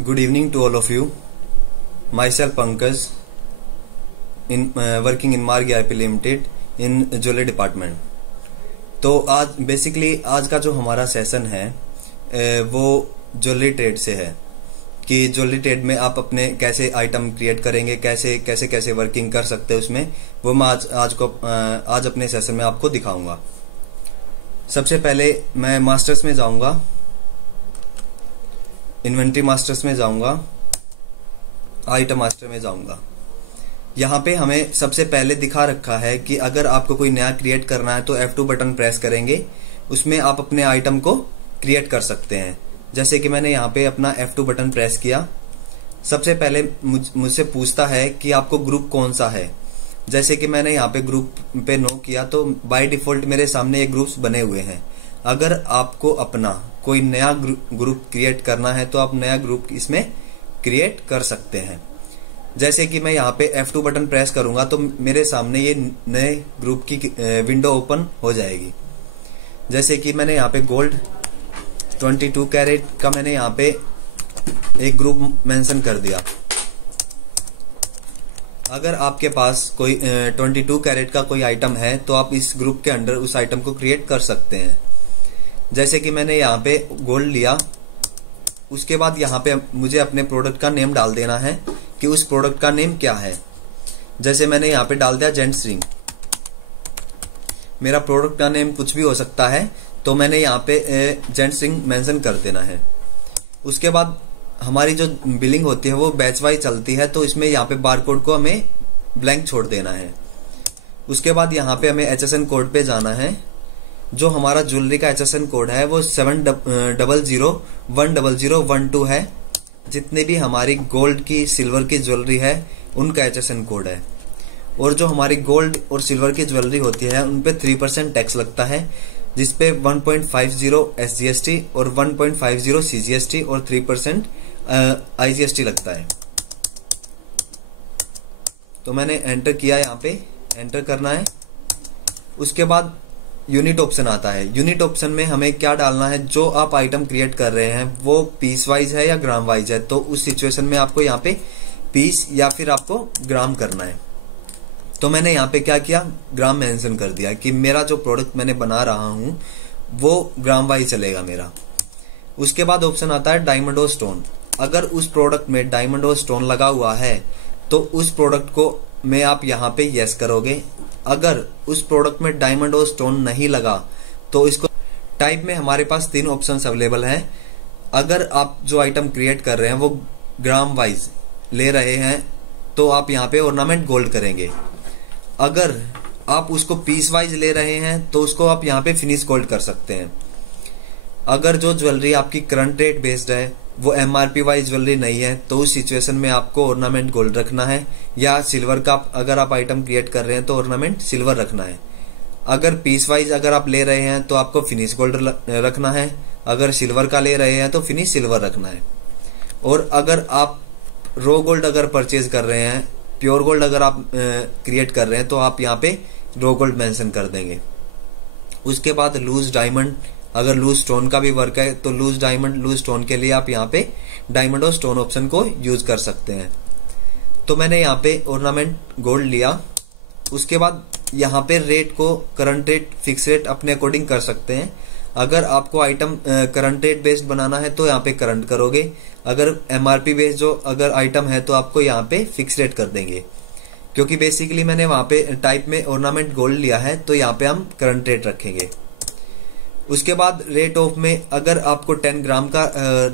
Good evening to all of you. Myself Pankaj, working in Margi IP Limited in jewellery department. तो आज का जो हमारा session है वो ज्वेलरी ट्रेड से है कि ज्वेलरी ट्रेड में आप अपने कैसे आइटम क्रिएट करेंगे, कैसे वर्किंग कर सकते हैं उसमें, वो मैं आज अपने सेशन में आपको दिखाऊंगा। सबसे पहले मैं मास्टर्स में जाऊंगा, इन्वेंट्री मास्टर्स में जाऊंगा, आइटम मास्टर में जाऊंगा। यहाँ पे हमें सबसे पहले दिखा रखा है कि अगर आपको कोई नया क्रिएट करना है तो F2 बटन प्रेस करेंगे, उसमें आप अपने आइटम को क्रिएट कर सकते हैं। जैसे कि मैंने यहाँ पे अपना F2 बटन प्रेस किया। सबसे पहले मुझसे पूछता है कि आपको ग्रुप कौन सा है। जैसे कि मैंने यहाँ पे ग्रुप पे नो किया तो बाय डिफॉल्ट मेरे सामने ये ग्रुप्स बने हुए हैं। अगर आपको अपना कोई नया ग्रुप क्रिएट करना है तो आप नया ग्रुप इसमें क्रिएट कर सकते हैं। जैसे कि मैं यहाँ पे F2 बटन प्रेस करूंगा तो मेरे सामने ये नए ग्रुप की विंडो ओपन हो जाएगी। जैसे कि मैंने यहाँ पे गोल्ड 22 कैरेट का मैंने यहाँ पे एक ग्रुप मेंशन कर दिया। अगर आपके पास कोई 22 कैरेट का कोई आइटम है तो आप इस ग्रुप के अंडर उस आइटम को क्रिएट कर सकते हैं। जैसे कि मैंने यहाँ पे गोल्ड लिया, उसके बाद यहाँ पे मुझे अपने प्रोडक्ट का नेम डाल देना है कि उस प्रोडक्ट का नेम क्या है। जैसे मैंने यहाँ पे डाल दिया जेंट्स रिंग। मेरा प्रोडक्ट का नेम कुछ भी हो सकता है, तो मैंने यहाँ पे जेंट्स रिंग मेंशन कर देना है। उसके बाद हमारी जो बिलिंग होती है वो बैच वाइज चलती है, तो इसमें यहाँ पे बारकोड को हमें ब्लैंक छोड़ देना है। उसके बाद यहाँ पे हमें HSN कोड पे जाना है। जो हमारा ज्वेलरी का HSN कोड है वो 700100112 है। जितने भी हमारी गोल्ड की सिल्वर की ज्वेलरी है उनका HSN कोड है। और जो हमारी गोल्ड और सिल्वर की ज्वेलरी होती है उन पे 3% टैक्स लगता है, जिसपे 1.50 SGST और 1.50 CGST और 3% IGST लगता है। तो मैंने एंटर किया, यहाँ पे एंटर करना है। उसके बाद यूनिट ऑप्शन आता है। यूनिट ऑप्शन में हमें क्या डालना है, जो आप आइटम क्रिएट कर रहे हैं वो पीस वाइज है या ग्राम वाइज है। तो उस सिचुएशन में आपको यहाँ पे पीस या फिर आपको ग्राम करना है। तो मैंने यहाँ पे क्या किया, ग्राम मेंशन कर दिया कि मेरा जो प्रोडक्ट मैंने बना रहा हूं वो ग्राम वाइज चलेगा मेरा। उसके बाद ऑप्शन आता है डायमंड और स्टोन। अगर उस प्रोडक्ट में डायमंड और स्टोन लगा हुआ है तो उस प्रोडक्ट को में आप यहाँ पे यस करोगे। अगर उस प्रोडक्ट में डायमंड और स्टोन नहीं लगा तो इसको टाइप में हमारे पास 3 ऑप्शंस अवेलेबल हैं। अगर आप जो आइटम क्रिएट कर रहे हैं वो ग्राम वाइज ले रहे हैं तो आप यहाँ पे ऑर्नामेंट गोल्ड करेंगे। अगर आप उसको पीस वाइज ले रहे हैं तो उसको आप यहाँ पे फिनिश गोल्ड कर सकते हैं। अगर जो ज्वेलरी आपकी करंट रेट बेस्ड है वो MRP वाइज ज्वेलरी नहीं है तो उस सिचुएशन में आपको ऑर्नामेंट गोल्ड रखना है, या सिल्वर का अगर आप आइटम क्रिएट कर रहे हैं तो ऑर्नामेंट सिल्वर रखना है। अगर पीस वाइज अगर आप ले रहे हैं तो आपको फिनिश गोल्ड रखना है। अगर सिल्वर का ले रहे हैं तो फिनिश सिल्वर रखना है। और अगर आप रो गोल्ड अगर परचेज कर रहे हैं, प्योर गोल्ड अगर आप क्रिएट कर रहे हैं तो आप यहाँ पे रो गोल्ड मेंशन कर देंगे। उसके बाद लूज डायमंड, अगर लूज स्टोन का भी वर्क है तो लूज डायमंड लूज स्टोन के लिए आप यहाँ पे डायमंड और स्टोन ऑप्शन को यूज कर सकते हैं। तो मैंने यहाँ पे ऑर्नामेंट गोल्ड लिया। उसके बाद यहाँ पे रेट को करंट रेट फिक्स रेट अपने अकॉर्डिंग कर सकते हैं। अगर आपको आइटम करंट रेट बेस्ड बनाना है तो यहाँ पे करंट करोगे। अगर MRP बेस्ड जो अगर आइटम है तो आपको यहाँ पे फिक्स रेट कर देंगे। क्योंकि बेसिकली मैंने वहां पे टाइप में ऑर्नामेंट गोल्ड लिया है तो यहाँ पे हम करंट रेट रखेंगे। उसके बाद रेट ऑफ में अगर आपको 10 ग्राम का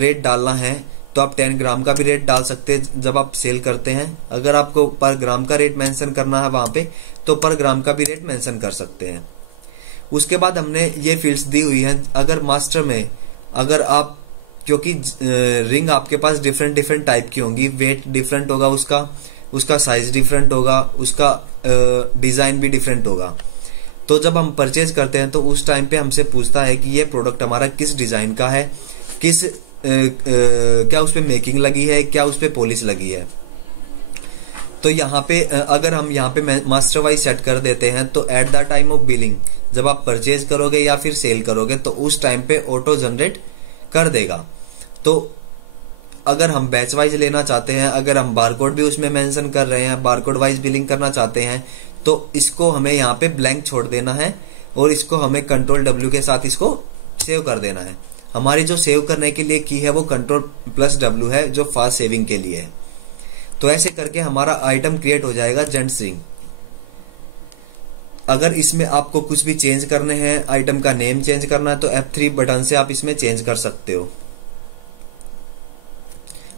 रेट डालना है तो आप 10 ग्राम का भी रेट डाल सकते हैं जब आप सेल करते हैं। अगर आपको पर ग्राम का रेट मेंशन करना है वहां पे तो पर ग्राम का भी रेट मेंशन कर सकते हैं। उसके बाद हमने ये फील्ड्स दी हुई हैं। अगर मास्टर में अगर आप, क्योंकि रिंग आपके पास डिफरेंट टाइप की होंगी, वेट डिफरेंट होगा, उसका साइज डिफरेंट होगा, उसका डिजाइन भी डिफरेंट होगा। तो जब हम परचेज करते हैं तो उस टाइम पे हमसे पूछता है कि ये प्रोडक्ट हमारा किस डिजाइन का है, क्या उस पे मेकिंग लगी है, क्या उस पे पॉलिश लगी है। तो यहाँ पे अगर हम यहाँ पे मास्टर वाइज सेट कर देते हैं तो at the time of billing जब आप परचेज करोगे या फिर सेल करोगे तो उस टाइम पे ऑटो जनरेट कर देगा। तो अगर हम बैच वाइज लेना चाहते हैं, अगर हम बारकोड भी उसमें मेंशन कर रहे हैं, बारकोड वाइज बिलिंग करना चाहते हैं, तो इसको हमें यहाँ पे ब्लैंक छोड़ देना है और इसको हमें कंट्रोल W के साथ इसको सेव कर देना है। हमारी जो सेव करने के लिए की है वो कंट्रोल+W है, जो फास्ट सेविंग के लिए है। तो ऐसे करके हमारा आइटम क्रिएट हो जाएगा जेंट स्ट्रिंग। अगर इसमें आपको कुछ भी चेंज करने हैं, आइटम का नेम चेंज करना है, तो F3 बटन से आप इसमें चेंज कर सकते हो।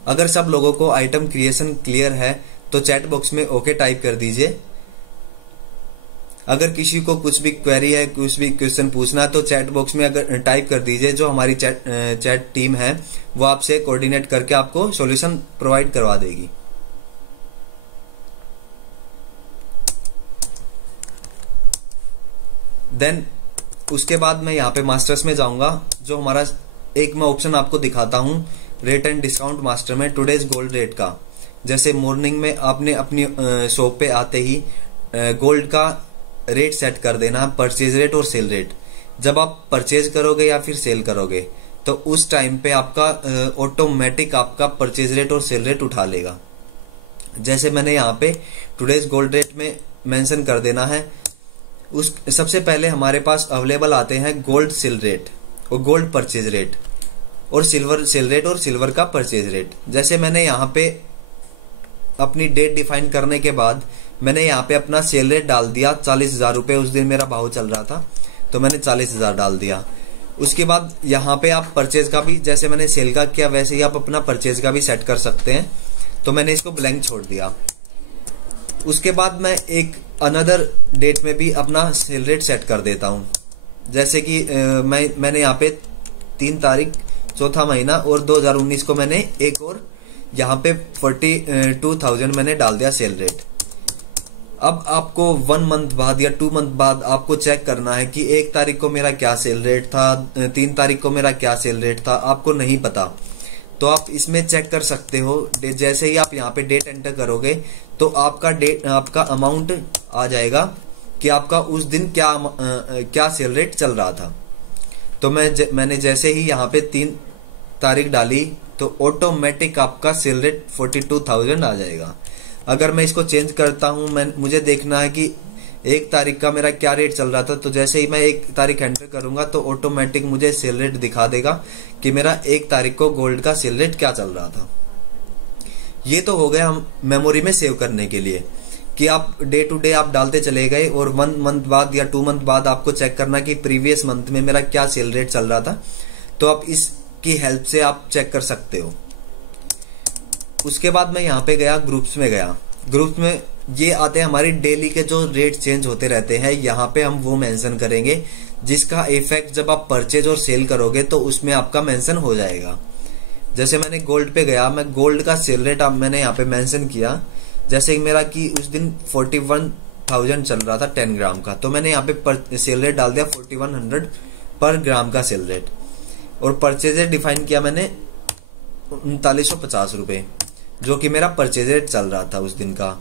अगर सब लोगों को आइटम क्रिएशन क्लियर है तो चैट बॉक्स में ओके टाइप कर दीजिए। अगर किसी को कुछ भी क्वेरी है, कुछ भी क्वेश्चन पूछना है, तो चैट बॉक्स में अगर टाइप कर दीजिए। जो हमारी चैट टीम है वो आपसे कोऑर्डिनेट करके आपको सॉल्यूशन प्रोवाइड करवा देगी। देन उसके बाद मैं यहाँ पे मास्टर्स में जाऊंगा। जो हमारा एक मैं ऑप्शन आपको दिखाता हूँ रेट एंड डिस्काउंट मास्टर में, टुडेज गोल्ड रेट का। जैसे मॉर्निंग में आपने अपनी शॉप पे आते ही गोल्ड का रेट सेट कर देना, परचेज रेट और सेल रेट। जब आप परचेज करोगे या फिर सेल करोगे तो उस टाइम पे आपका ऑटोमेटिक आपका परचेज रेट और सेल रेट उठा लेगा। जैसे मैंने यहाँ पे टुडेज गोल्ड रेट में मेंशन कर देना है। उस सबसे पहले हमारे पास अवेलेबल आते हैं गोल्ड सेल रेट और गोल्ड परचेज रेट और सिल्वर सेल रेट और सिल्वर का परचेज रेट। जैसे मैंने यहाँ पे अपनी डेट डिफाइन करने के बाद मैंने यहाँ पे अपना सेल रेट डाल दिया 40,000 रुपए। उस दिन मेरा भाव चल रहा था तो मैंने 40,000 डाल दिया। उसके बाद यहाँ पे आप परचेज का भी, जैसे मैंने सेल का किया वैसे ही आप अपना परचेज का भी सेट कर सकते हैं। तो मैंने इसको ब्लैंक छोड़ दिया। उसके बाद मैं एक अनदर डेट में भी अपना सेल रेट सेट कर देता हूँ। जैसे कि मैंने यहाँ पे 3 तारीख चौथा महीना और 2019 को मैंने एक और यहाँ पे 42,000 मैंने डाल दिया सेल रेट। अब आपको 1 मंथ बाद या 2 मंथ बाद आपको चेक करना है कि 1 तारीख को मेरा क्या सेल रेट था, 3 तारीख को मेरा क्या सेल रेट था, आपको नहीं पता। तो आप इसमें चेक कर सकते हो। जैसे ही आप यहाँ पे डेट एंटर करोगे तो आपका अमाउंट आ जाएगा कि आपका उस दिन क्या सेल रेट चल रहा था। तो मैंने जैसे ही यहाँ पे 3 तारीख डाली तो ऑटोमेटिक आपका सेल रेट 42,000 आ जाएगा। अगर मैं इसको चेंज करता हूँ, मुझे देखना है कि 1 तारीख का मेरा क्या रेट चल रहा था, तो जैसे ही मैं 1 तारीख एंटर करूंगा तो ऑटोमेटिक मुझे सेल रेट दिखा देगा कि मेरा 1 तारीख को गोल्ड का सेल रेट क्या चल रहा था। ये तो हो गया हम मेमोरी में सेव करने के लिए कि आप डे टू डे आप डालते चले गए और 1 मंथ बाद या 2 मंथ बाद आपको चेक करना कि प्रीवियस मंथ में मेरा क्या सेल रेट चल रहा था। तो आप इसकी हेल्प से आप चेक कर सकते हो। उसके बाद मैं यहाँ पे गया, ग्रुप्स में गया। ग्रुप्स में ये आते हैं हमारी डेली के जो रेट चेंज होते रहते हैं। यहाँ पे हम वो मेंशन करेंगे जिसका इफेक्ट जब आप परचेज और सेल करोगे तो उसमें आपका मेंशन हो जाएगा। जैसे मैंने गोल्ड पे गया, मैं गोल्ड का सेल रेट मैंने यहाँ पे मेंशन किया। जैसे मेरा कि उस दिन 41,000 चल रहा था 10 ग्राम का, तो मैंने यहाँ पे सेल रेट डाल दिया 4100 पर ग्राम का सेल रेट। और परचेज रेट डिफाइन किया मैंने 3950 रुपए, जो कि मेरा परचेज रेट चल रहा था उस दिन का।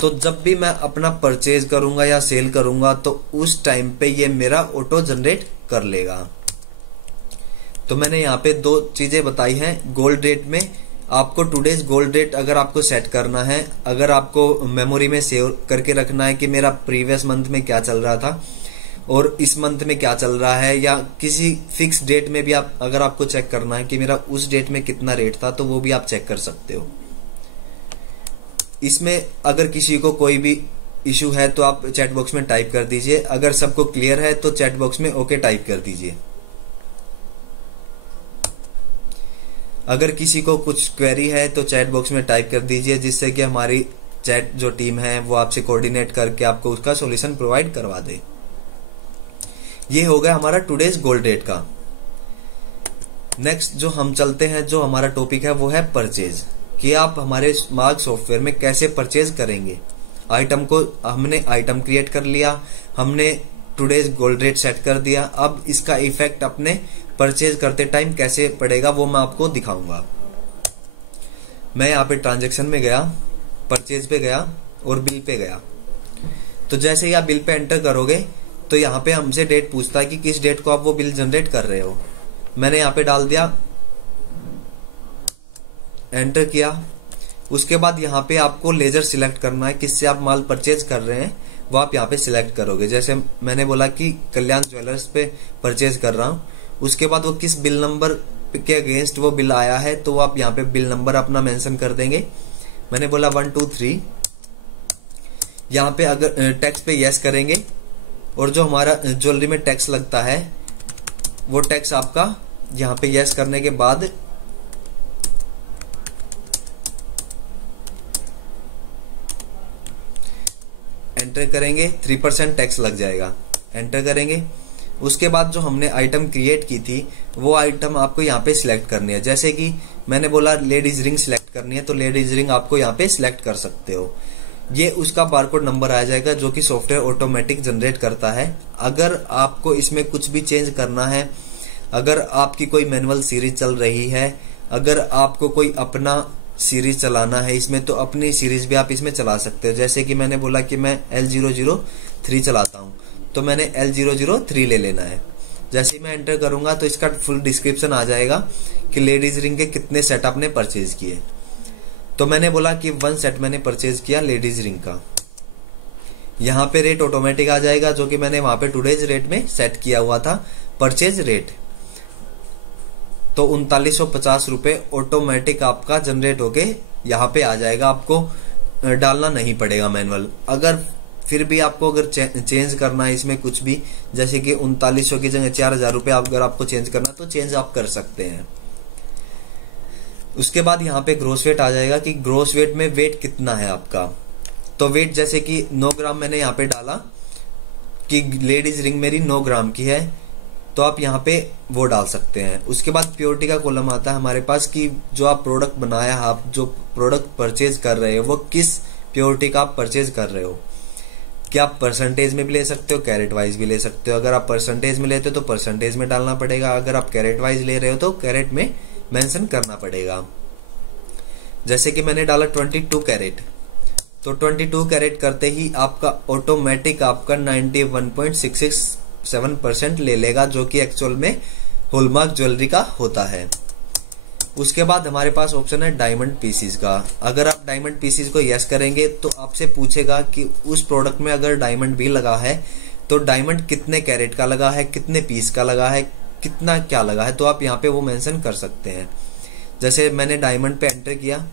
तो जब भी मैं अपना परचेज करूंगा या सेल करूंगा तो उस टाइम पे ये मेरा ऑटो जनरेट कर लेगा। तो मैंने यहाँ पे 2 चीजें बताई हैं। गोल्ड रेट में आपको टुडेज गोल्ड रेट अगर आपको सेट करना है, अगर आपको मेमोरी में सेव करके रखना है कि मेरा प्रीवियस मंथ में क्या चल रहा था और इस मंथ में क्या चल रहा है, या किसी फिक्स डेट में भी आप अगर आपको चेक करना है कि मेरा उस डेट में कितना रेट था, तो वो भी आप चेक कर सकते हो। इसमें अगर किसी को कोई भी इशू है तो आप चैट बॉक्स में टाइप कर दीजिए। अगर सबको क्लियर है तो चैट बॉक्स में ओके टाइप कर दीजिए। अगर किसी को कुछ क्वेरी है तो चैट बॉक्स में टाइप कर दीजिए, जिससे कि हमारी चैट जो टीम है वो आपसे कोऑर्डिनेट करके आपको उसका सॉल्यूशन प्रोवाइड करवा दे। ये हो गया हमारा टुडेज गोल्ड रेट का। नेक्स्ट जो हम चलते हैं, जो हमारा टॉपिक है वो है परचेज, कि आप हमारे स्मार्ट सॉफ्टवेयर में कैसे परचेज करेंगे। आइटम को हमने आइटम क्रिएट कर लिया, हमने टुडेज गोल्ड रेट सेट कर दिया। अब इसका इफेक्ट अपने परचेज करते टाइम कैसे पड़ेगा वो मैं आपको दिखाऊंगा। मैं यहाँ पे ट्रांजैक्शन में गया, परचेज पे गया और बिल पे गया। तो जैसे ही आप बिल पे एंटर करोगे तो यहाँ पे हमसे डेट पूछता है कि किस डेट को आप वो बिल जनरेट कर रहे हो। मैंने यहाँ पे डाल दिया एंटर किया। उसके बाद यहाँ पे आपको लेजर सिलेक्ट करना है, किससे आप माल परचेज कर रहे हैं वो आप यहाँ पे सिलेक्ट करोगे। जैसे मैंने बोला कि कल्याण ज्वेलर्स पे परचेज कर रहा हूँ। उसके बाद वो किस बिल नंबर के अगेंस्ट वो बिल आया है तो आप यहाँ पे बिल नंबर अपना मेंशन कर देंगे। मैंने बोला 1 2 3। यहाँ पे अगर टैक्स पे यस करेंगे और जो हमारा ज्वेलरी में टैक्स लगता है वो टैक्स आपका यहाँ पे यस करने के बाद एंटर करेंगे, 3% टैक्स लग जाएगा। एंटर करेंगे। उसके बाद जो हमने आइटम क्रिएट की थी वो आइटम आपको यहाँ पे सिलेक्ट करनी है। जैसे कि मैंने बोला लेडीज रिंग सिलेक्ट करनी है तो लेडीज रिंग आपको यहाँ पे सिलेक्ट कर सकते हो। ये उसका बारकोड नंबर आ जाएगा जो कि सॉफ्टवेयर ऑटोमेटिक जनरेट करता है। अगर आपको इसमें कुछ भी चेंज करना है, अगर आपकी कोई मैनुअल सीरीज चल रही है, अगर आपको कोई अपना सीरीज चलाना है इसमें तो अपनी सीरीज भी आप इसमें चला सकते हो। जैसे कि मैंने बोला कि मैं L003 चलाता हूं तो मैंने L003 ले लेना है। जैसे ही मैं एंटर करूंगा तो इसका फुल डिस्क्रिप्शन आ जाएगा कि लेडीज रिंग के कितने सेट आपने परचेज किए। तो मैंने बोला कि 1 सेट मैंने परचेज किया लेडीज रिंग का। यहाँ पे रेट ऑटोमेटिक आ जाएगा जो कि मैंने वहां पे टुडेज रेट में सेट किया हुआ था परचेज रेट। तो 3950 रुपए ऑटोमेटिक आपका जनरेट होके यहाँ पे आ जाएगा, आपको डालना नहीं पड़ेगा मैनुअल। अगर फिर भी आपको अगर चेंज करना है इसमें कुछ भी, जैसे कि 3900 की जगह 4000 रुपए अगर आपको चेंज करना तो चेंज आप कर सकते हैं। उसके बाद यहाँ पे ग्रोस वेट आ जाएगा कि ग्रोस वेट में वेट कितना है आपका। तो वेट जैसे कि 9 ग्राम मैंने यहाँ पे डाला कि लेडीज रिंग मेरी 9 ग्राम की है तो आप यहाँ पे वो डाल सकते हैं। उसके बाद प्योरिटी का कॉलम आता है हमारे पास कि जो आप प्रोडक्ट बनाया, आप जो प्रोडक्ट परचेज कर रहे हो वो किस प्योरिटी का आप परचेज कर रहे हो। क्या आप परसेंटेज में भी ले सकते हो, कैरेट वाइज भी ले सकते हो। अगर आप परसेंटेज में लेते हो तो परसेंटेज में डालना पड़ेगा, अगर आप कैरेट वाइज ले रहे हो तो कैरेट में मेंशन करना पड़ेगा। जैसे कि मैंने डाला 22 कैरेट तो 22 कैरेट करते ही आपका ऑटोमेटिक आपका 91.667% ले लेगा जो कि एक्चुअल में हॉलमार्क ज्वेलरी का होता है। उसके बाद हमारे पास ऑप्शन है डायमंड पीसीज का। अगर आप डायमंड पीसीज को यस करेंगे तो आपसे पूछेगा कि उस प्रोडक्ट में अगर डायमंड भी लगा है तो डायमंड कितने कैरेट का लगा है, कितने पीस का लगा है, कितना क्या लगा है, तो आप यहाँ पे वो मेंशन कर सकते हैं। जैसे मैंने डायमंड पे एंटर किया,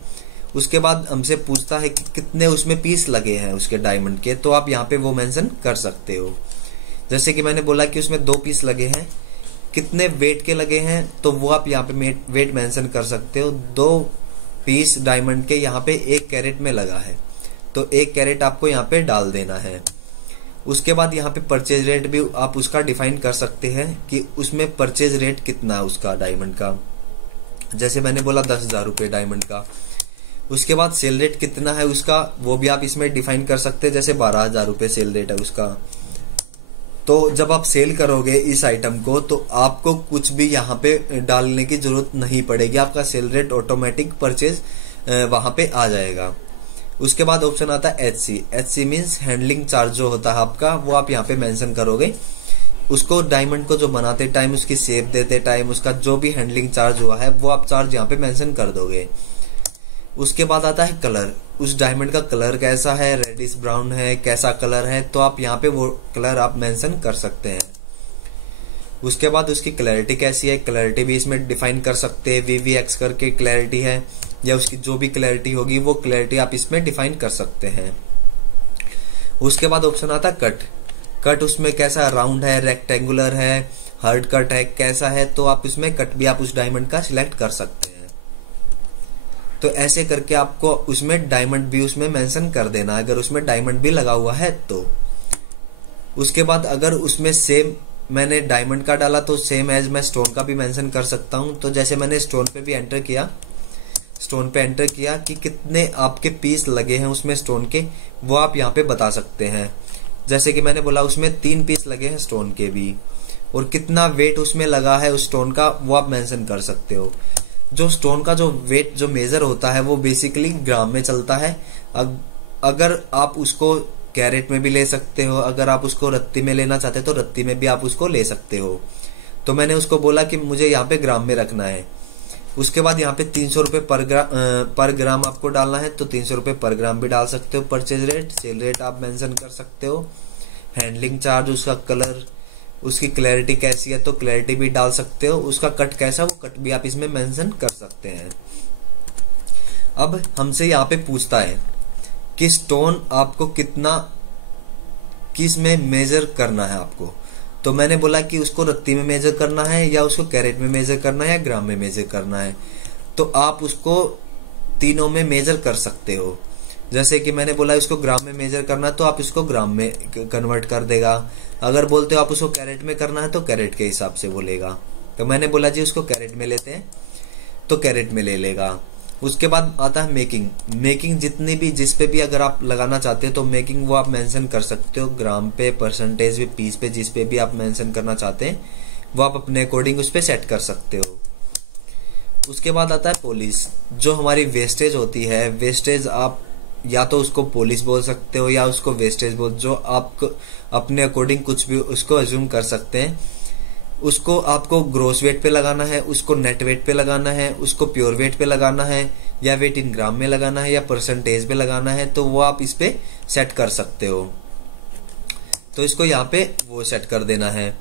उसके बाद हमसे पूछता है कि कितने उसमें पीस लगे हैं उसके डायमंड के, तो आप यहाँ पे वो मेंशन कर सकते हो। जैसे कि मैंने बोला कि उसमें 2 पीस लगे हैं, कितने वेट के लगे हैं तो वो आप यहाँ पे वेट मेंशन कर सकते हो। 2 पीस डायमंड के यहाँ पे 1 कैरेट में लगा है तो 1 कैरेट आपको यहाँ पे डाल देना है। उसके बाद यहाँ पे परचेज रेट भी आप उसका डिफाइन कर सकते हैं कि उसमें परचेज रेट कितना है उसका डायमंड का। जैसे मैंने बोला 10,000 रुपये डायमंड का। उसके बाद सेल रेट कितना है उसका वो भी आप इसमें डिफाइन कर सकते हैं। जैसे 12,000 रुपये सेल रेट है उसका। तो जब आप सेल करोगे इस आइटम को तो आपको कुछ भी यहाँ पे डालने की जरूरत नहीं पड़ेगी, आपका सेल रेट ऑटोमेटिक परचेज वहां पे आ जाएगा। उसके बाद ऑप्शन आता है HC मीन्स हैंडलिंग चार्ज जो होता है आपका, वो आप यहाँ पे मेंशन करोगे। उसको डायमंड को जो बनाते टाइम, उसकी शेप देते टाइम, उसका जो भी हैंडलिंग चार्ज हुआ है वो आप चार्ज यहाँ पे मेंशन कर दोगे। उसके बाद आता है कलर, उस डायमंड का कलर कैसा है, रेडिश ब्राउन है, कैसा कलर है, तो आप यहाँ पे वो कलर आप मेंशन कर सकते हैं। उसके बाद उसकी क्लैरिटी कैसी है, क्लैरिटी भी इसमें डिफाइन कर सकते हैं। VVX करके क्लैरिटी है या उसकी जो भी क्लैरिटी होगी वो क्लैरिटी आप इसमें डिफाइन कर सकते हैं। उसके बाद ऑप्शन आता है कट उसमें कैसा, राउंड है, रेक्टेंगुलर है, हार्ड कट है, कैसा है, तो आप उसमें कट भी आप उस डायमंड का सिलेक्ट कर सकते हैं। तो ऐसे करके आपको उसमें डायमंड भी उसमें मेंशन कर देना अगर उसमें डायमंड भी लगा हुआ है तो। उसके बाद अगर उसमें सेम मैंने डायमंड का डाला तो सेम एज मैं स्टोन का भी मेंशन कर सकता हूं। तो जैसे मैंने स्टोन पे भी एंटर किया, स्टोन पे एंटर किया कि कितने आपके पीस लगे हैं उसमें स्टोन के, वो आप यहाँ पे बता सकते हैं। जैसे कि मैंने बोला उसमें 3 पीस लगे हैं स्टोन के भी, और कितना वेट उसमें लगा है उस स्टोन का वो आप मेंशन कर सकते हो। जो स्टोन का जो वेट जो मेजर होता है वो बेसिकली ग्राम में चलता है। अगर आप उसको कैरेट में भी ले सकते हो, अगर आप उसको रत्ती में लेना चाहते हो तो रत्ती में भी आप उसको ले सकते हो। तो मैंने उसको बोला कि मुझे यहाँ पे ग्राम में रखना है। उसके बाद यहाँ पे 300 रुपये पर ग्राम आपको डालना है, तो 300 रुपये पर ग्राम भी डाल सकते हो। परचेज रेट, सेल रेट आप मेंशन कर सकते हो। हैंडलिंग चार्ज, उसका कलर, उसकी क्लैरिटी कैसी है तो क्लैरिटी भी डाल सकते हो। उसका कट कैसा, वो कट भी आप इसमें मेंशन कर सकते हैं। अब हमसे यहाँ पे पूछता है कि स्टोन आपको कितना, किस में मेजर करना है आपको। तो मैंने बोला कि उसको रत्ती में मेजर करना है, या उसको कैरेट में मेजर करना है, या ग्राम में मेजर करना है। तो आप उसको तीनों में मेजर कर सकते हो। जैसे कि मैंने बोला उसको ग्राम में मेजर करना, तो आप इसको ग्राम में कन्वर्ट कर देगा। अगर बोलते हो आप उसको कैरेट में करना है तो कैरेट के हिसाब से बोलेगा। तो मैंने बोला जी उसको कैरेट में लेते हैं, तो कैरेट में ले लेगा। उसके बाद आता है मेकिंग। मेकिंग जितनी भी, जिस पे भी अगर आप लगाना चाहते हो तो मेकिंग वो आप मेंशन कर सकते हो, ग्राम पे, परसेंटेज पे, पीस पे, जिस पे भी आप मेंशन करना चाहते हैं वो आप अपने अकॉर्डिंग उस पे सेट कर सकते हो। उसके बाद आता है पॉलिश। जो हमारी वेस्टेज होती है, वेस्टेज आप या तो उसको पॉलिश बोल सकते हो या उसको वेस्टेज बोल, जो आप अपने अकॉर्डिंग कुछ भी उसको अज्यूम कर सकते हैं। उसको आपको ग्रोस वेट पे लगाना है, उसको नेट वेट पे लगाना है, उसको प्योर वेट पे लगाना है, या वेट इन ग्राम में लगाना है, या परसेंटेज पे लगाना है, तो वो आप इस पे सेट कर सकते हो। तो इसको यहाँ पे वो सेट कर देना है।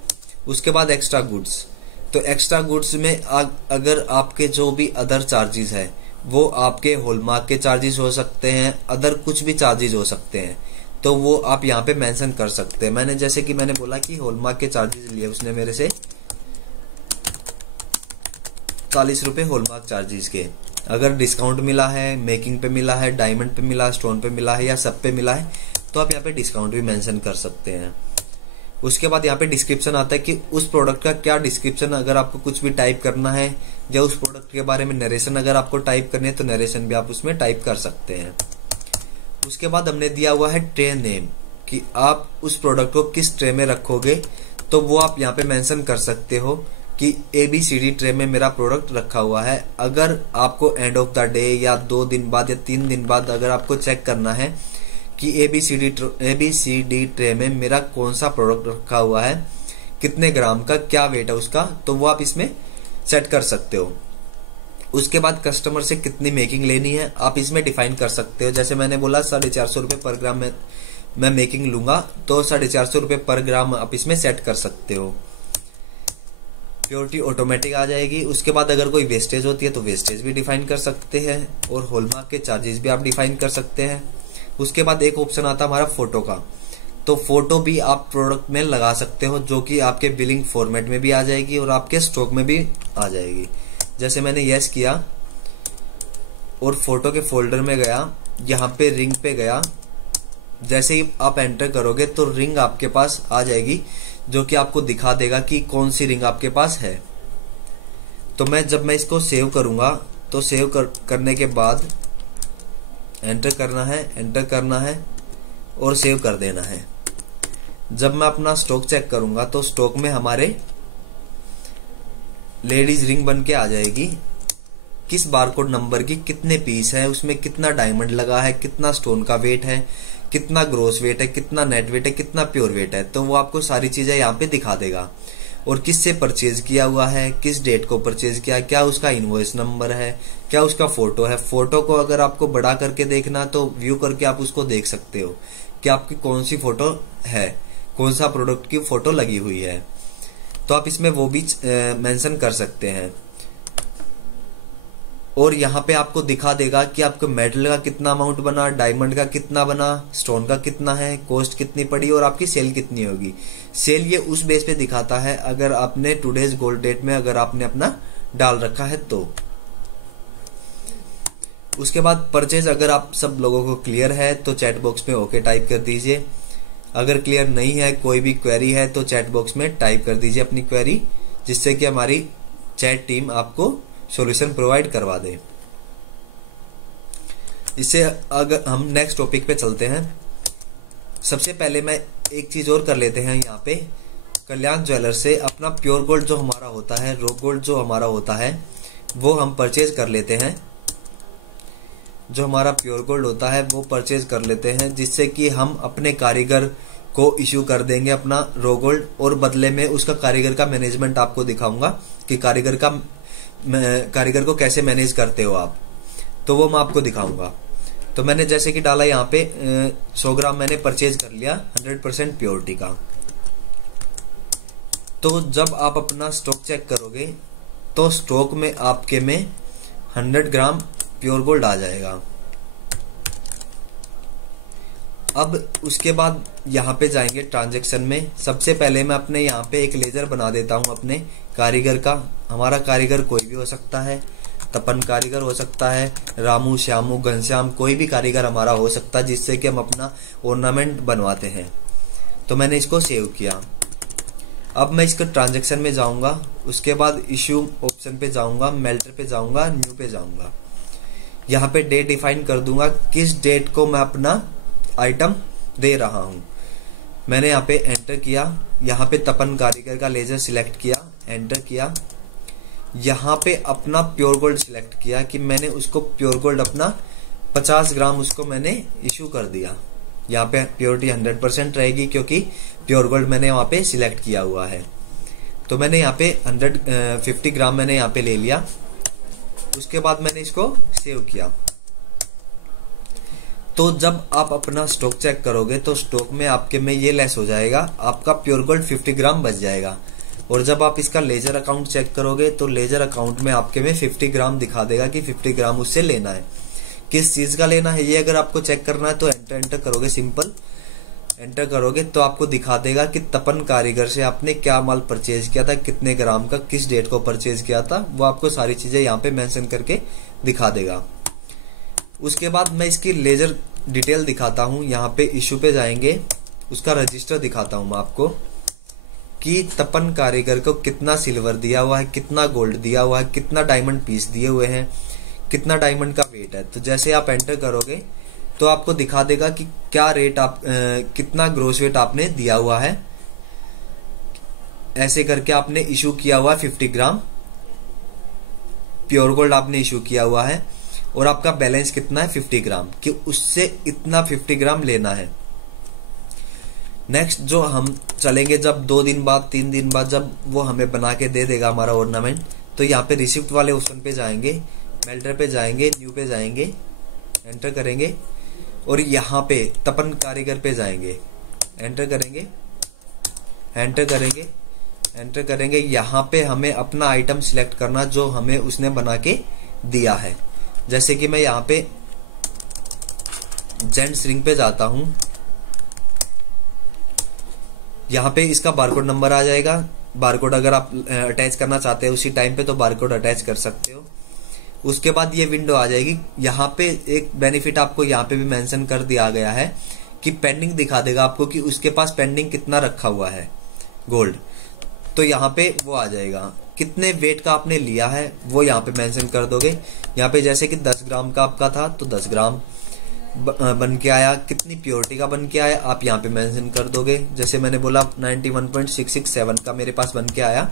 उसके बाद एक्स्ट्रा गुड्स। तो एक्स्ट्रा गुड्स में अगर आपके जो भी अदर चार्जेस है वो आपके हॉलमार्क के चार्जेस हो सकते हैं, अदर कुछ भी चार्जेस हो सकते हैं, तो वो आप यहाँ पे मेंशन कर सकते हैं। मैंने जैसे कि मैंने बोला कि हॉलमार्क के चार्जेस लिए उसने मेरे से 40 रुपए हॉलमार्क चार्जेस के। अगर डिस्काउंट मिला है, मेकिंग पे मिला है, डायमंड पे मिला, स्टोन पे मिला है, या सब पे मिला है, तो आप यहाँ पे डिस्काउंट भी मेंशन कर सकते हैं। उसके बाद यहाँ पे डिस्क्रिप्शन आता है कि उस प्रोडक्ट का क्या डिस्क्रिप्शन, अगर आपको कुछ भी टाइप करना है या उस प्रोडक्ट के बारे में नरेशन अगर आपको टाइप करनी है तो नरेशन भी आप उसमें टाइप कर सकते हैं। उसके बाद हमने दिया हुआ है ट्रे नेम, कि आप उस प्रोडक्ट को किस ट्रे में रखोगे, तो वो आप यहाँ पे मेंशन कर सकते हो कि ABCD ट्रे में मेरा प्रोडक्ट रखा हुआ है। अगर आपको एंड ऑफ द डे या 2 दिन बाद या 3 दिन बाद अगर आपको चेक करना है कि ABCD ट्रे में मेरा कौन सा प्रोडक्ट रखा हुआ है, कितने ग्राम का, क्या वेट है उसका, तो वो आप इसमें सेट कर सकते हो। उसके बाद कस्टमर से कितनी मेकिंग लेनी है आप इसमें डिफाइन कर सकते हो। जैसे मैंने बोला 450 रुपये पर ग्राम में मैं मेकिंग लूंगा, तो 450 रुपये पर ग्राम आप इसमें सेट कर सकते हो। प्योरिटी ऑटोमेटिक आ जाएगी। उसके बाद अगर कोई वेस्टेज होती है तो वेस्टेज भी डिफाइन कर सकते हैं, और हॉलमार्क के चार्जेस भी आप डिफाइन कर सकते हैं। उसके बाद एक ऑप्शन आता है हमारा फोटो का। तो फोटो भी आप प्रोडक्ट में लगा सकते हो, जो कि आपके बिलिंग फॉर्मेट में भी आ जाएगी और आपके स्टॉक में भी आ जाएगी। जैसे मैंने यस किया और फोटो के फोल्डर में गया, यहाँ पे रिंग पे गया, जैसे ही आप एंटर करोगे तो रिंग आपके पास आ जाएगी, जो कि आपको दिखा देगा कि कौन सी रिंग आपके पास है। तो जब मैं इसको सेव करूंगा, तो सेव करने के बाद एंटर करना है और सेव कर देना है। जब मैं अपना स्टॉक चेक करूंगा तो स्टॉक में हमारे लेडीज रिंग बन के आ जाएगी, किस बारकोड नंबर की, कितने पीस है, उसमें कितना डायमंड लगा है, कितना स्टोन का वेट है, कितना ग्रोस वेट है, कितना नेट वेट है, कितना प्योर वेट है, तो वो आपको सारी चीजें यहाँ पे दिखा देगा। और किससे परचेज किया हुआ है, किस डेट को परचेज किया, क्या उसका इनवॉइस नंबर है, क्या उसका फोटो है। फोटो को अगर आपको बड़ा करके देखना तो व्यू करके आप उसको देख सकते हो कि आपकी कौन सी फोटो है, कौन सा प्रोडक्ट की फोटो लगी हुई है, तो आप इसमें वो भी मेंशन कर सकते हैं। और यहाँ पे आपको दिखा देगा कि आपको मेटल का कितना अमाउंट बना, डायमंड का कितना बना, स्टोन का कितना है, कॉस्ट कितनी पड़ी और आपकी सेल कितनी होगी। सेल ये उस बेस पे दिखाता है अगर आपने टुडेज गोल्ड डेट में अगर आपने अपना डाल रखा है तो। उसके बाद परचेज, अगर आप सब लोगों को क्लियर है तो चैट बॉक्स में ओके टाइप कर दीजिए। अगर क्लियर नहीं है, कोई भी क्वेरी है तो चैट बॉक्स में टाइप कर दीजिए अपनी क्वेरी, जिससे कि हमारी चैट टीम आपको सॉल्यूशन प्रोवाइड करवा दे। इससे अगर हम नेक्स्ट टॉपिक पे चलते हैं, सबसे पहले मैं एक चीज और कर लेते हैं। यहाँ पे कल्याण ज्वेलर से अपना प्योर गोल्ड जो हमारा होता है, रॉ गोल्ड जो हमारा होता है, वो हम परचेज कर लेते हैं। जो हमारा प्योर गोल्ड होता है वो परचेज कर लेते हैं, जिससे कि हम अपने कारीगर को इश्यू कर देंगे अपना रॉ गोल्ड, और बदले में उसका कारीगर का मैनेजमेंट आपको दिखाऊंगा कि कारीगर का कारीगर को कैसे मैनेज करते हो आप, तो वो मैं आपको दिखाऊंगा। तो मैंने जैसे कि डाला यहाँ पे 100 ग्राम मैंने परचेज कर लिया 100% प्योरिटी का। तो जब आप अपना स्टॉक चेक करोगे तो स्टॉक में आपके में 100 ग्राम प्योर गोल्ड आ जाएगा। अब उसके बाद यहाँ पे जाएंगे ट्रांजैक्शन में। सबसे पहले मैं अपने यहाँ पे एक लेजर बना देता हूँ अपने कारीगर का। हमारा कारीगर कोई भी हो सकता है, तपन कारीगर हो सकता है, रामू, श्यामू, घनश्याम, कोई भी कारीगर हमारा हो सकता है जिससे कि हम अपना ऑर्नामेंट बनवाते हैं। तो मैंने इसको सेव किया। अब मैं इसके ट्रांजैक्शन में जाऊंगा, उसके बाद इश्यू ऑप्शन पे जाऊंगा, मेल्टर पे जाऊंगा, न्यू पे जाऊंगा। यहाँ पे डेट डिफाइन कर दूंगा किस डेट को मैं अपना आइटम दे रहा हूं। मैंने यहाँ पे एंटर किया, यहाँ पे तपन कारीगर का लेजर सिलेक्ट किया, एंटर किया। यहाँ पे अपना प्योर गोल्ड सिलेक्ट किया कि मैंने उसको प्योर गोल्ड अपना 50 ग्राम उसको मैंने इशू कर दिया। यहाँ पे प्योरिटी 100% रहेगी क्योंकि प्योर गोल्ड मैंने वहां पे सिलेक्ट किया हुआ है। तो मैंने यहाँ पे 150 ग्राम मैंने यहाँ पे ले लिया। उसके बाद मैंने इसको सेव किया। तो जब आप अपना स्टॉक चेक करोगे तो स्टॉक में आपके में ये लेस हो जाएगा, आपका प्योर गोल्ड 50 ग्राम बच जाएगा। और जब आप इसका लेजर अकाउंट चेक करोगे तो लेजर अकाउंट में आपके में 50 ग्राम दिखा देगा कि 50 ग्राम उससे लेना है। किस चीज का लेना है ये अगर आपको चेक करना है तो एंटर करोगे, सिंपल एंटर करोगे तो आपको दिखा देगा कि तपन कारीगर से आपने क्या माल परचेज किया था, कितने ग्राम का, किस डेट को परचेज किया था, वो आपको सारी चीजें यहाँ पे मेंशन करके दिखा देगा। उसके बाद मैं इसकी लेजर डिटेल दिखाता हूं। यहाँ पे इशू पे जाएंगे, उसका रजिस्टर दिखाता हूं मैं आपको कि तपन कारीगर को कितना सिल्वर दिया हुआ है, कितना गोल्ड दिया हुआ है, कितना डायमंड पीस दिए हुए हैं, कितना डायमंड का वेट है। तो जैसे आप एंटर करोगे तो आपको दिखा देगा कि क्या रेट आप कितना ग्रोस वेट आपने दिया हुआ है। ऐसे करके आपने इशू किया हुआ है 50 ग्राम प्योर गोल्ड आपने इशू किया हुआ है और आपका बैलेंस कितना है 50 ग्राम कि उससे इतना 50 ग्राम लेना है। नेक्स्ट जो हम चलेंगे जब 2 दिन बाद 3 दिन बाद जब वो हमें बना के दे देगा हमारा ऑर्नामेंट, तो यहाँ पे रिसिप्ट वाले ऑप्शन पे जाएंगे, मेल्टर पे जाएंगे, न्यू पे जाएंगे, एंटर करेंगे और यहाँ पे तपन कारीगर पे जाएंगे, एंटर करेंगे, एंटर करेंगे, एंटर करेंगे। यहाँ पे हमें अपना आइटम सिलेक्ट करना जो हमें उसने बना के दिया है। जैसे कि मैं यहाँ पे जेंट्स रिंग पे जाता हूं, यहाँ पे इसका बारकोड नंबर आ जाएगा। बारकोड अगर आप अटैच करना चाहते हो उसी टाइम पे तो बारकोड अटैच कर सकते हो। उसके बाद ये विंडो आ जाएगी। यहाँ पे एक बेनिफिट आपको यहाँ पे भी मेंशन कर दिया गया है कि पेंडिंग दिखा देगा आपको कि उसके पास पेंडिंग कितना रखा हुआ है गोल्ड। तो यहाँ पे वो आ जाएगा, कितने वेट का आपने लिया है वो यहाँ पे मेंशन कर दोगे। यहाँ पे जैसे कि 10 ग्राम का आपका था तो 10 ग्राम बन के आया, कितनी प्योरिटी का बन के आया आप यहाँ पे मेंशन कर दोगे। जैसे मैंने बोला 91.667 का मेरे पास बन के आया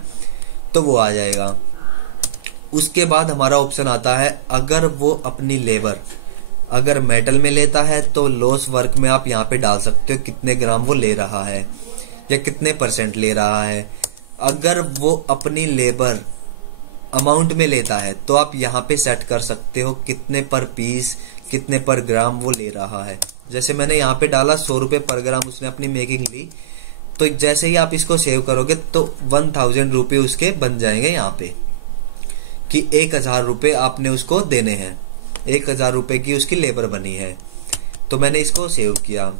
तो वो आ जाएगा। उसके बाद हमारा ऑप्शन आता है, अगर वो अपनी लेबर अगर मेटल में लेता है तो लॉस वर्क में आप यहाँ पे डाल सकते हो कितने ग्राम वो ले रहा है या कितने % ले रहा है। अगर वो अपनी लेबर अमाउंट में लेता है तो आप यहाँ पे सेट कर सकते हो कितने पर पीस, कितने पर ग्राम वो ले रहा है। जैसे मैंने यहाँ पे डाला 100 रुपए पर ग्राम उसने अपनी मेकिंग ली, तो जैसे ही आप इसको सेव करोगे तो 1000 रुपए उसके बन जाएंगे यहाँ पे कि 1000 रुपए आपने उसको देने हैं, 1000 रुपए की उसकी लेबर बनी है। तो मैंने इसको सेव किया।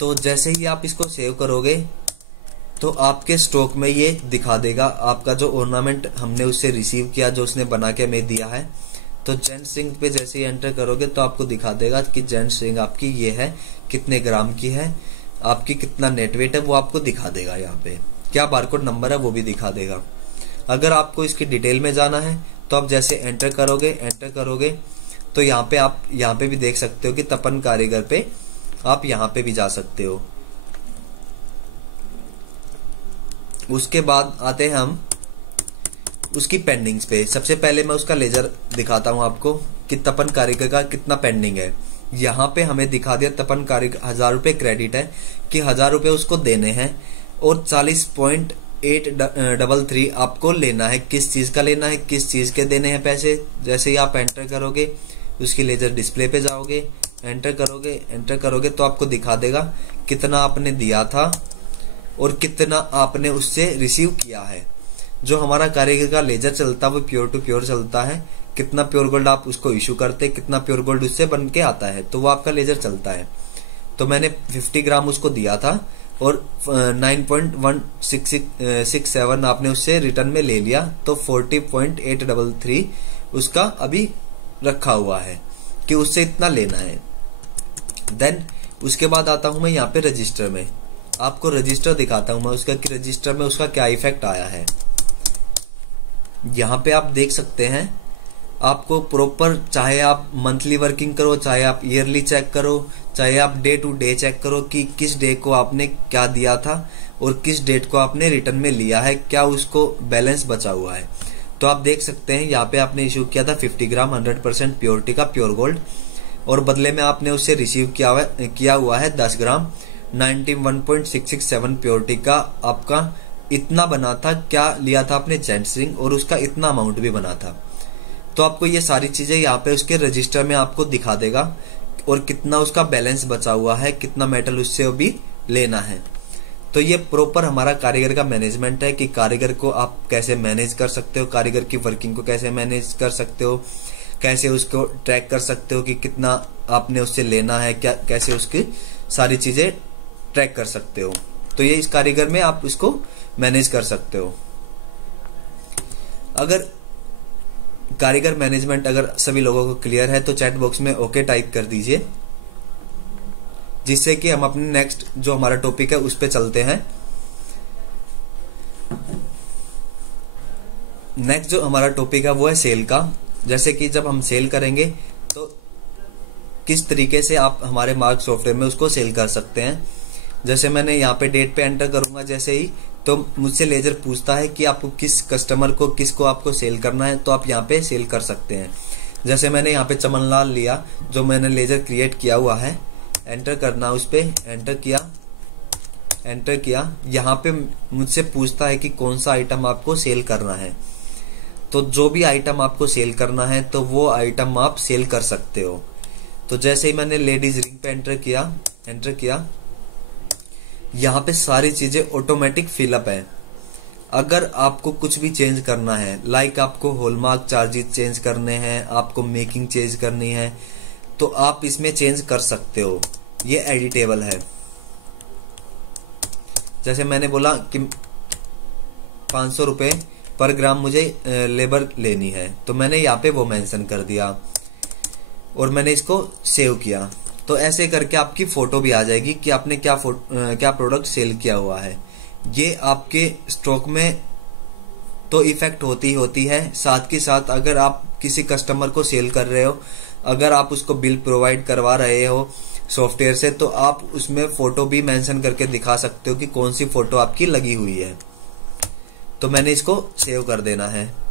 तो जैसे ही आप इसको सेव करोगे तो आपके स्टॉक में ये दिखा देगा आपका जो ऑर्नामेंट हमने उससे रिसीव किया, जो उसने बना के हमें दिया है। तो जेंट्स रिंग पे जैसे ही एंटर करोगे तो आपको दिखा देगा कि जेंट्स रिंग आपकी ये है, कितने ग्राम की है, आपकी कितना नेट वेट है वो आपको दिखा देगा। यहाँ पे क्या बारकोड नंबर है वो भी दिखा देगा। अगर आपको इसकी डिटेल में जाना है तो आप जैसे एंटर करोगे तो यहाँ पे आप यहाँ पे भी देख सकते हो कि तपन कारीगर पे आप यहाँ पे भी जा सकते हो। उसके बाद आते हैं हम उसकी पेंडिंग्स पे। सबसे पहले मैं उसका लेजर दिखाता हूं आपको कि तपन कारीगर का कितना पेंडिंग है। यहाँ पे हमें दिखा दिया तपन कारीगर 1000 रुपए क्रेडिट है कि 1000 रुपए उसको देने हैं और 0.833 आपको लेना है। किस चीज का लेना है, किस चीज के देने हैं पैसे। जैसे ही आप एंटर करोगे उसकी लेजर डिस्प्ले पे जाओगे, एंटर करोगे तो आपको दिखा देगा कितना आपने दिया था और कितना आपने उससे रिसीव किया है। जो हमारा कारीगर का लेजर चलता है वो प्योर टू प्योर चलता है। कितना प्योर गोल्ड आप उसको इशू करते, कितना प्योर गोल्ड उससे बन के आता है, तो वो आपका लेजर चलता है। तो मैंने 50 ग्राम उसको दिया था और 9.1667 आपने उससे रिटर्न में ले लिया, तो 40.833 उसका अभी रखा हुआ है कि उससे इतना लेना है। देन उसके बाद आता हूं मैं यहाँ पे रजिस्टर में, आपको रजिस्टर दिखाता हूं मैं उसका कि रजिस्टर में उसका क्या इफेक्ट आया है। यहाँ पे आप देख सकते हैं, आपको प्रॉपर, चाहे आप मंथली वर्किंग करो, चाहे आप ईयरली चेक करो, चाहे आप डे टू डे चेक करो कि किस डे को आपने क्या दिया था और किस डेट को आपने रिटर्न में लिया है, क्या उसको बैलेंस बचा हुआ है। तो आप देख सकते हैं यहाँ पे आपने इशू किया था 50 ग्राम 100% प्योरिटी का प्योर गोल्ड, और बदले में आपने उससे रिसीव किया हुआ है 10 ग्राम 91.667 प्योरिटी का। आपका इतना बना था, क्या लिया था आपने जेंट्स रिंग, और उसका इतना अमाउंट भी बना था। तो आपको ये सारी चीजें यहाँ पे उसके रजिस्टर में आपको दिखा देगा और कितना उसका बैलेंस बचा हुआ है, कितना मेटल उससे भी लेना है। तो ये प्रॉपर हमारा कारीगर का मैनेजमेंट है कि कारीगर को आप कैसे मैनेज कर सकते हो, कारीगर की वर्किंग को कैसे मैनेज कर सकते हो, कैसे उसको ट्रैक कर सकते हो कि कितना आपने उससे लेना है, क्या कैसे उसकी सारी चीजें ट्रैक कर सकते हो। तो ये इस कारीगर में आप इसको मैनेज कर सकते हो। अगर कारीगर मैनेजमेंट अगर सभी लोगों को क्लियर है तो चैट बॉक्स में ओके टाइप कर दीजिए, जिससे कि हम अपने नेक्स्ट जो हमारा टॉपिक है उस पे चलते हैं। नेक्स्ट जो हमारा टॉपिक है वो है सेल का। जैसे कि जब हम सेल करेंगे तो किस तरीके से आप हमारे मार्क सॉफ्टवेयर में उसको सेल कर सकते हैं। जैसे मैंने यहाँ पे डेट पे एंटर करूंगा जैसे ही, तो मुझसे लेजर पूछता है कि आपको किस कस्टमर को, किसको आपको सेल करना है, तो आप यहाँ पे सेल कर सकते हैं। जैसे मैंने यहाँ पे चमनलाल लिया, जो मैंने लेजर क्रिएट किया हुआ है, एंटर करना, उस पे एंटर किया। यहाँ पे मुझसे पूछता है कि कौन सा आइटम आपको सेल करना है। तो जो भी आइटम आपको सेल करना है तो वो आइटम आप सेल कर सकते हो। तो जैसे ही मैंने लेडीज रिंग पे एंटर किया, यहाँ पे सारी चीजें ऑटोमेटिक फिलअप है। अगर आपको कुछ भी चेंज करना है, लाइक आपको हॉलमार्क चार्जेस चेंज करने हैं, आपको मेकिंग चेंज करनी है, तो आप इसमें चेंज कर सकते हो। ये एडिटेबल है। जैसे मैंने बोला कि 500 रुपए पर ग्राम मुझे लेबर लेनी है, तो मैंने यहाँ पे वो मेंशन कर दिया और मैंने इसको सेव किया। तो ऐसे करके आपकी फोटो भी आ जाएगी कि आपने क्या प्रोडक्ट सेल किया हुआ है। ये आपके स्टॉक में तो इफेक्ट होती है, साथ के साथ अगर आप किसी कस्टमर को सेल कर रहे हो, अगर आप उसको बिल प्रोवाइड करवा रहे हो सॉफ्टवेयर से, तो आप उसमें फोटो भी मेंशन करके दिखा सकते हो कि कौन सी फोटो आपकी लगी हुई है। तो मैंने इसको सेव कर देना है।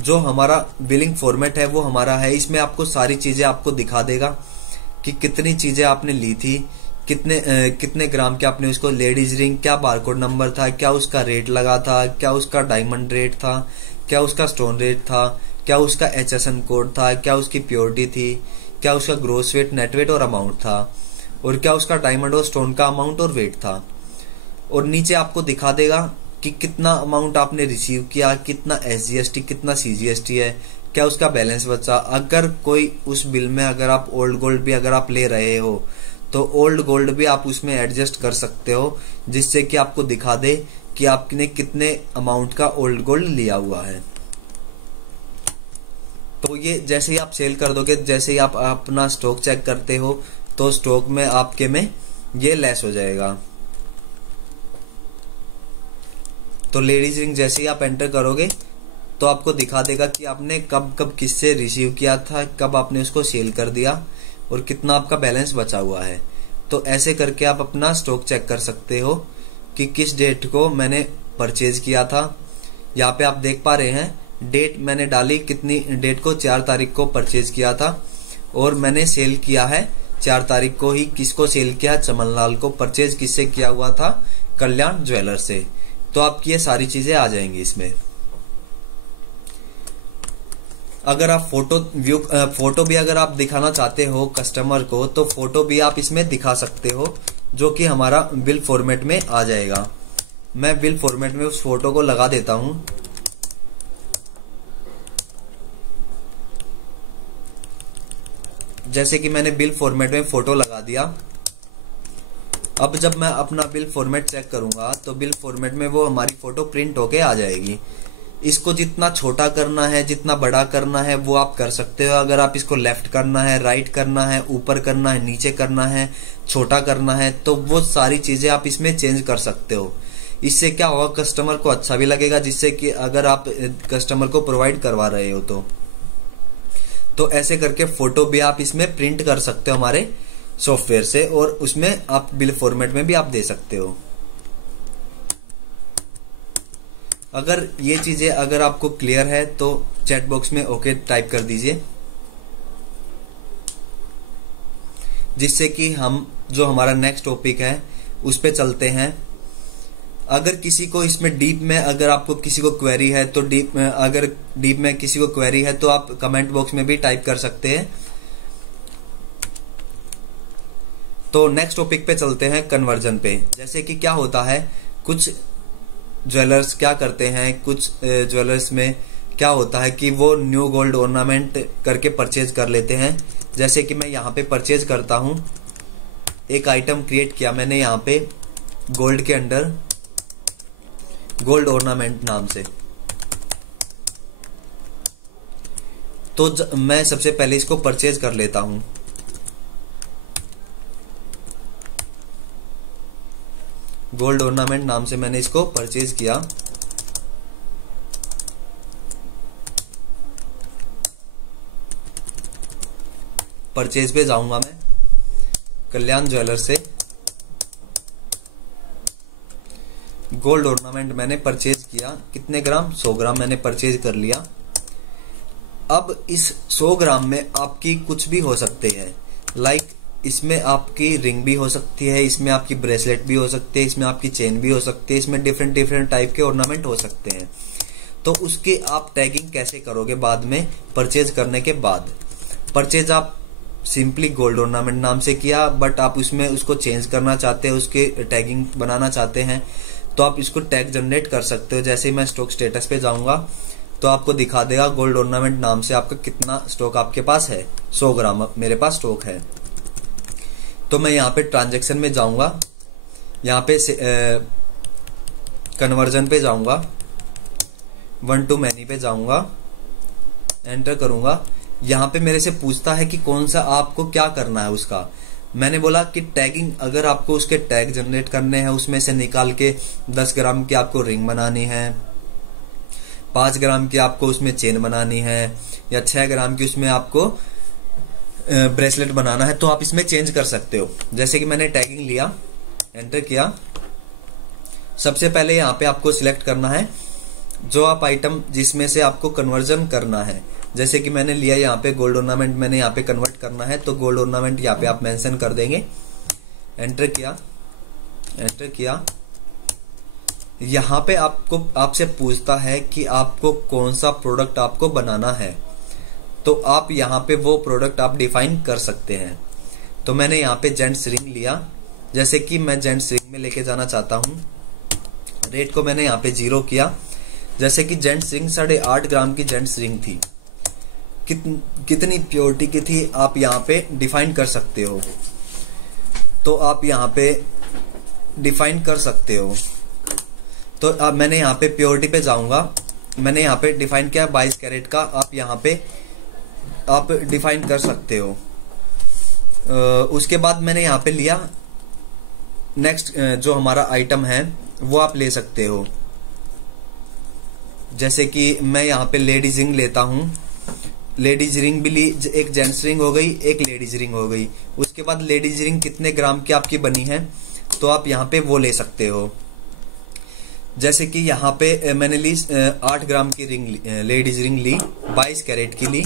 जो हमारा बिलिंग फॉर्मेट है वो हमारा है, इसमें आपको सारी चीजें आपको दिखा देगा कि कितनी चीजें आपने ली थी, कितने ग्राम के आपने उसको, लेडीज रिंग क्या बारकोड नंबर था, क्या उसका रेट लगा था, क्या उसका डायमंड रेट था, क्या उसका स्टोन रेट था, क्या उसका HSN कोड था, क्या उसकी प्योरिटी थी, क्या उसका ग्रोस वेट, नेट वेट और अमाउंट था, और क्या उसका डायमंड और स्टोन का अमाउंट और वेट था। और नीचे आपको दिखा देगा कि कितना अमाउंट आपने रिसीव किया, कितना SGST, कितना CGST है, क्या उसका बैलेंस बचा। अगर कोई उस बिल में अगर आप ओल्ड गोल्ड भी अगर आप ले रहे हो तो ओल्ड गोल्ड भी आप उसमें एडजस्ट कर सकते हो, जिससे कि आपको दिखा दे कि आपने कितने अमाउंट का ओल्ड गोल्ड लिया हुआ है। तो ये जैसे ही आप सेल कर दोगे, जैसे ही आप अपना स्टॉक चेक करते हो, तो स्टॉक में आपके में ये लेस हो जाएगा। तो लेडीज रिंग जैसे ही आप एंटर करोगे तो आपको दिखा देगा कि आपने कब कब किससे रिसीव किया था, कब आपने उसको सेल कर दिया और कितना आपका बैलेंस बचा हुआ है। तो ऐसे करके आप अपना स्टॉक चेक कर सकते हो कि किस डेट को मैंने परचेज किया था। यहाँ पे आप देख पा रहे हैं डेट मैंने डाली, कितनी डेट को, 4 तारीख को परचेज किया था और मैंने सेल किया है 4 तारीख को ही किसको सेल किया? चमनलाल को। परचेज किससे किया हुआ था? कल्याण ज्वेलर से। तो आपकी ये सारी चीजें आ जाएंगी इसमें। अगर आप फोटो भी अगर आप दिखाना चाहते हो कस्टमर को, तो फोटो भी आप इसमें दिखा सकते हो, जो कि हमारा बिल फॉर्मेट में आ जाएगा। मैं बिल फॉर्मेट में उस फोटो को लगा देता हूं। जैसे कि मैंने बिल फॉर्मेट में फोटो लगा दिया। अब जब मैं अपना बिल फॉर्मेट चेक करूंगा तो बिल फॉर्मेट में वो हमारी फोटो प्रिंट होके आ जाएगी। इसको जितना छोटा करना है, जितना बड़ा करना है, वो आप कर सकते हो। अगर आप इसको लेफ्ट करना है, राइट करना है, ऊपर करना है, नीचे करना है, छोटा करना है, तो वो सारी चीजें आप इसमें चेंज कर सकते हो। इससे क्या होगा, कस्टमर को अच्छा भी लगेगा, जिससे कि अगर आप कस्टमर को प्रोवाइड करवा रहे हो तो ऐसे करके फोटो भी आप इसमें प्रिंट कर सकते हो हमारे सॉफ्टवेयर से, और उसमें आप बिल फॉर्मेट में भी आप दे सकते हो। अगर ये चीजें अगर आपको क्लियर है तो चैट बॉक्स में ओके टाइप कर दीजिए, जिससे कि हम जो हमारा नेक्स्ट टॉपिक है उस पे चलते हैं। अगर किसी को इसमें डीप में अगर आपको किसी को क्वेरी है तो अगर डीप में किसी को क्वेरी है तो आप कमेंट बॉक्स में भी टाइप कर सकते हैं। तो नेक्स्ट टॉपिक पे चलते हैं, कन्वर्जन पे। जैसे कि क्या होता है, कुछ ज्वेलर्स क्या करते हैं, कुछ ज्वेलर्स में क्या होता है कि वो न्यू गोल्ड ऑर्नामेंट करके परचेज कर लेते हैं। जैसे कि मैं यहाँ पे परचेज करता हूं, एक आइटम क्रिएट किया मैंने यहाँ पे गोल्ड के अंडर, गोल्ड ऑर्नामेंट नाम से। तो मैं सबसे पहले इसको परचेज कर लेता हूं। गोल्ड ऑर्नामेंट नाम से मैंने इसको परचेज किया। परचेज पे जाऊंगा मैं कल्याण ज्वेलर से। गोल्ड ऑर्नामेंट मैंने परचेज किया, कितने ग्राम? 100 ग्राम मैंने परचेज कर लिया। अब इस 100 ग्राम में आपकी कुछ भी हो सकते हैं, लाइक इसमें आपकी रिंग भी हो सकती है, इसमें आपकी ब्रेसलेट भी हो सकती है, इसमें आपकी चेन भी हो सकती है, इसमें डिफरेंट टाइप के ऑर्नामेंट हो सकते हैं। तो उसके आप टैगिंग कैसे करोगे बाद में? परचेज करने के बाद परचेज आप सिंपली गोल्ड ऑर्नामेंट नाम से किया, बट आप उसमें उसको चेंज करना चाहते हैं, उसके टैगिंग बनाना चाहते हैं, तो आप इसको टैग जनरेट कर सकते हो। जैसे मैं स्टॉक स्टेटस पे जाऊंगा तो आपको दिखा देगा गोल्ड ऑर्नामेंट नाम से आपका कितना स्टॉक आपके पास है। 100 ग्राम मेरे पास स्टॉक है। तो मैं यहाँ पे ट्रांजैक्शन में जाऊंगा, यहाँ पे कन्वर्जन पे जाऊंगा, 1 to many पे जाऊंगा, एंटर करूंगा। यहाँ पे मेरे से पूछता है कि कौन सा आपको क्या करना है उसका। मैंने बोला कि टैगिंग, अगर आपको उसके टैग जनरेट करने हैं, उसमें से निकाल के 10 ग्राम की आपको रिंग बनानी है, 5 ग्राम की आपको उसमें चेन बनानी है, या 6 ग्राम की उसमें आपको ब्रेसलेट बनाना है, तो आप इसमें चेंज कर सकते हो। जैसे कि मैंने टैगिंग लिया, एंटर किया। सबसे पहले यहाँ पे आपको सिलेक्ट करना है जो आप आइटम जिसमें से आपको कन्वर्जन करना है। जैसे कि मैंने लिया यहाँ पे गोल्ड ऑर्नामेंट, मैंने यहाँ पे कन्वर्ट करना है, तो गोल्ड ऑर्नामेंट यहाँ पे आप मेंशन कर देंगे। एंटर किया, एंटर किया। यहाँ पे आपसे पूछता है कि आपको कौन सा प्रोडक्ट आपको बनाना है, तो आप यहाँ पे वो प्रोडक्ट आप डिफाइन कर सकते हैं। तो मैंने यहाँ पे जेंट्स रिंग लिया, जैसे कि मैं जेंट्स रिंग में लेके जाना चाहता हूँ। रेट को मैंने यहाँ पे 0 किया। जैसे कि जेंट्स रिंग 8.5 ग्राम की जेंट्स रिंग थी, कितनी प्योरिटी की थी आप यहाँ पे डिफाइन कर सकते हो। तो आप यहाँ पे डिफाइन कर सकते हो। तो अब मैंने यहाँ पे प्योरिटी पे जाऊंगा, मैंने यहाँ पे डिफाइन किया 22 कैरेट का, आप यहाँ पे आप डिफाइन कर सकते हो। उसके बाद मैंने यहाँ पे लिया नेक्स्ट जो हमारा आइटम है वो आप ले सकते हो। जैसे कि मैं यहाँ पे लेडीज रिंग लेता हूँ, लेडीज रिंग भी ली, एक जेंट्स रिंग हो गई, एक लेडीज रिंग हो गई। उसके बाद लेडीज रिंग कितने ग्राम की आपकी बनी है तो आप यहाँ पे वो ले सकते हो। जैसे कि यहाँ पे मैंने ली 8 ग्राम की रिंग, लेडीज रिंग ली, 22 कैरेट की ली।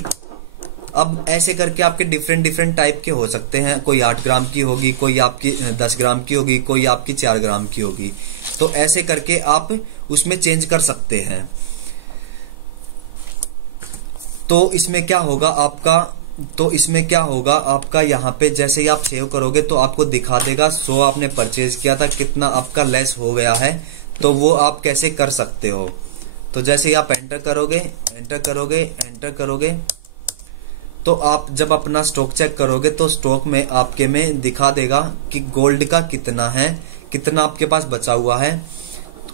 अब ऐसे करके आपके डिफरेंट डिफरेंट टाइप के हो सकते हैं, कोई 8 ग्राम की होगी, कोई आपकी 10 ग्राम की होगी, कोई आपकी 4 ग्राम की होगी। तो ऐसे करके आप उसमें चेंज कर सकते हैं। तो इसमें क्या होगा आपका यहाँ पे जैसे ही आप सेव करोगे तो आपको दिखा देगा सो आपने परचेज किया था कितना आपका लेस हो गया है, तो वो आप कैसे कर सकते हो। तो जैसे ही आप एंटर करोगे तो आप जब अपना स्टॉक चेक करोगे तो स्टॉक में आपके में दिखा देगा कि गोल्ड का कितना है, कितना आपके पास बचा हुआ है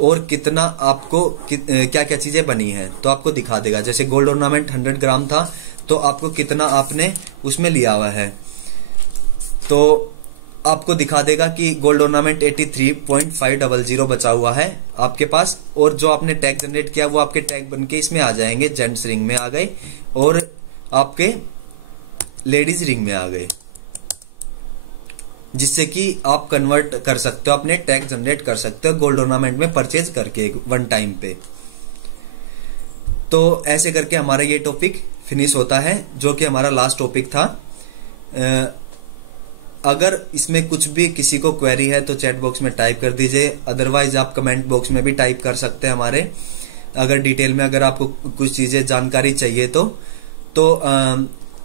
और कितना आपको क्या क्या चीजें बनी है, तो आपको दिखा देगा। जैसे गोल्ड ऑर्नामेंट 100 ग्राम था तो आपको कितना आपने उसमें लिया हुआ है, तो आपको दिखा देगा कि गोल्ड ऑर्नामेंट 83.500 बचा हुआ है आपके पास। और जो आपने टैग जनरेट किया वो आपके टैग बनके इसमें आ जाएंगे, जेंट्स रिंग में आ गए और आपके लेडीज रिंग में आ गए, जिससे कि आप कन्वर्ट कर सकते हो, अपने टैग जनरेट कर सकते हो गोल्ड ऑर्नामेंट में परचेज करके वन टाइम पे। तो ऐसे करके हमारा ये टॉपिक फिनिश होता है, जो कि हमारा लास्ट टॉपिक था। अगर इसमें कुछ भी किसी को क्वेरी है तो चैट बॉक्स में टाइप कर दीजिए, अदरवाइज आप कमेंट बॉक्स में भी टाइप कर सकते हैं हमारे। अगर डिटेल में अगर आपको कुछ चीजें जानकारी चाहिए तो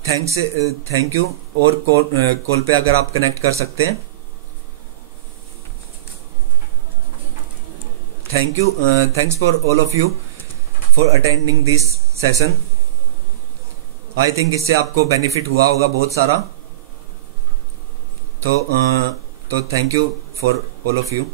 थैंक यू। और कॉल पे अगर आप कनेक्ट कर सकते हैं, thank you. Thanks for all of you for attending this session. I think इससे आपको बेनिफिट हुआ होगा बहुत सारा। तो thank you for all of you.